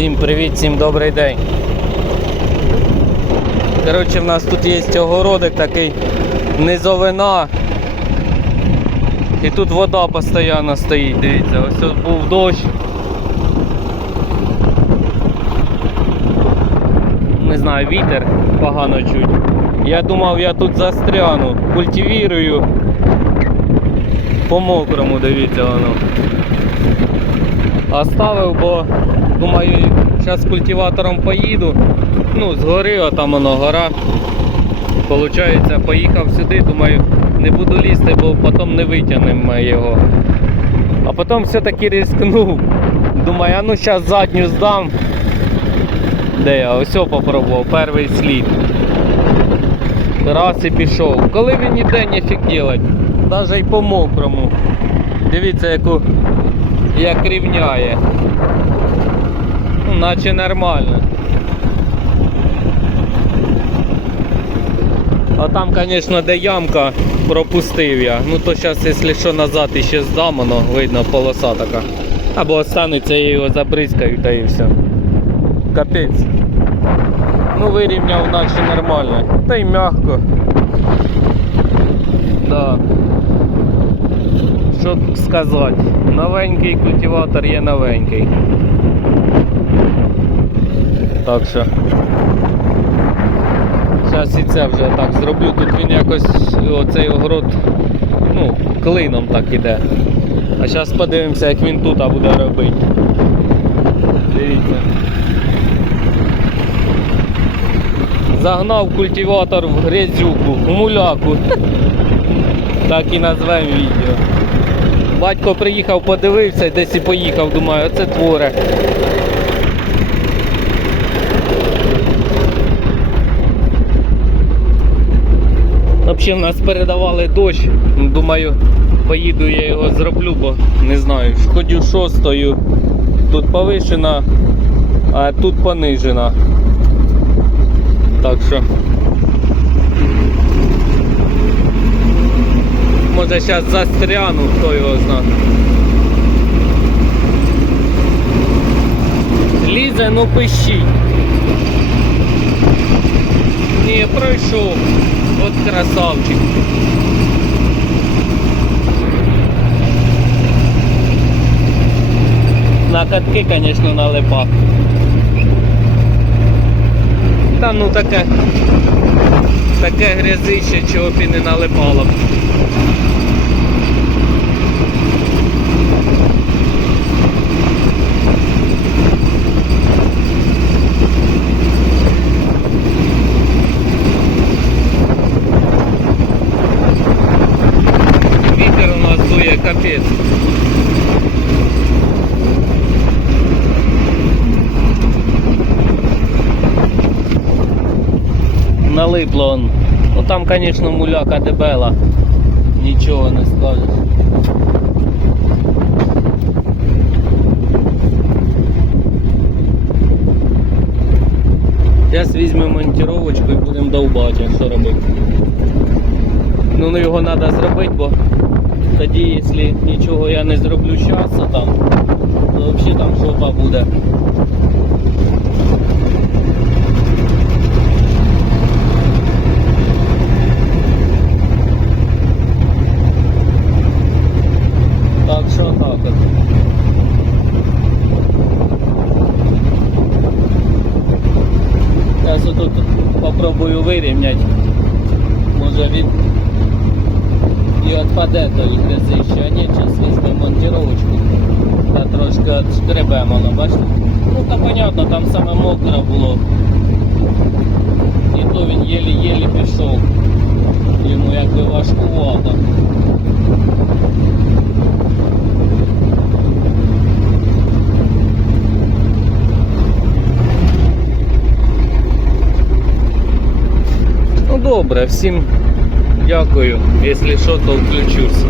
Всім привіт, всім добрий день. Коротше, в нас тут є огородик такий низовина. І тут вода постійно стоїть, дивіться, ось тут був дощ. Не знаю, вітер погано чуть. Я думав, я тут застряну, культивірую. По мокрому, дивіться воно. Оставив, бо думаю, зараз культиватором поїду. Ну, згори, а там воно гора. Получається, поїхав сюди, думаю, не буду лізти, бо потім не витягнемо його. А потім все-таки рискнув. Думаю, а ну зараз задню здам. Де я? Ось попробував, перший слід. Раз і пішов. Коли він ніде нефіг делать, навіть і по мокрому. Дивіться, яку як рівняє. Ну, наче нормально. А там, звісно, де ямка, пропустив я. Ну то зараз, якщо що назад іще здам, воно видно полоса така. Або останеться, я його забризкаю та і все. Капець. Ну вирівняв наче нормально. Та й м'яко. Да. Що сказати? Новенький культиватор є новенький. Так що. Зараз і це вже так зроблю. Тут він якось оцей огород ну, клином так іде. А зараз подивимося, як він тут буде робити. Дивіться. Загнав культиватор в грязюку, в муляку. Так і назвемо відео. Батько приїхав, подивився, десь і поїхав, думаю, оце творе. Взагалі в нас передавали дощ. Думаю, поїду я його зроблю, бо не знаю. Ходю шостою, тут повишена, а тут понижена. Так що. Може зараз застряну, хто його знає. Лізе, ну пищить. Ні, пройшов. От красавчик. На катки, звісно, налипав. Та ну таке. Таке грязище, чого б і не налипало. б. Вітер у нас дує капець. Он. Ну там, конечно, муляка дебела. Нічого не скажеш. Зараз візьмемо монтировочку і будемо довбати, що робити. Ну, ну його треба зробити, бо тоді, якщо нічого я не зроблю часу там, то взагалі там жопа буде. Може від і відпаде той грязище, а ні, зараз візьмемо монтировочку та трошки відшкребемо, ну бачите? Ну та понятно, там саме мокро було. І то він єлі-єлі пішов. Йому якби важкувато. Ну добре, всім Дякую. Якщо що, то включусь.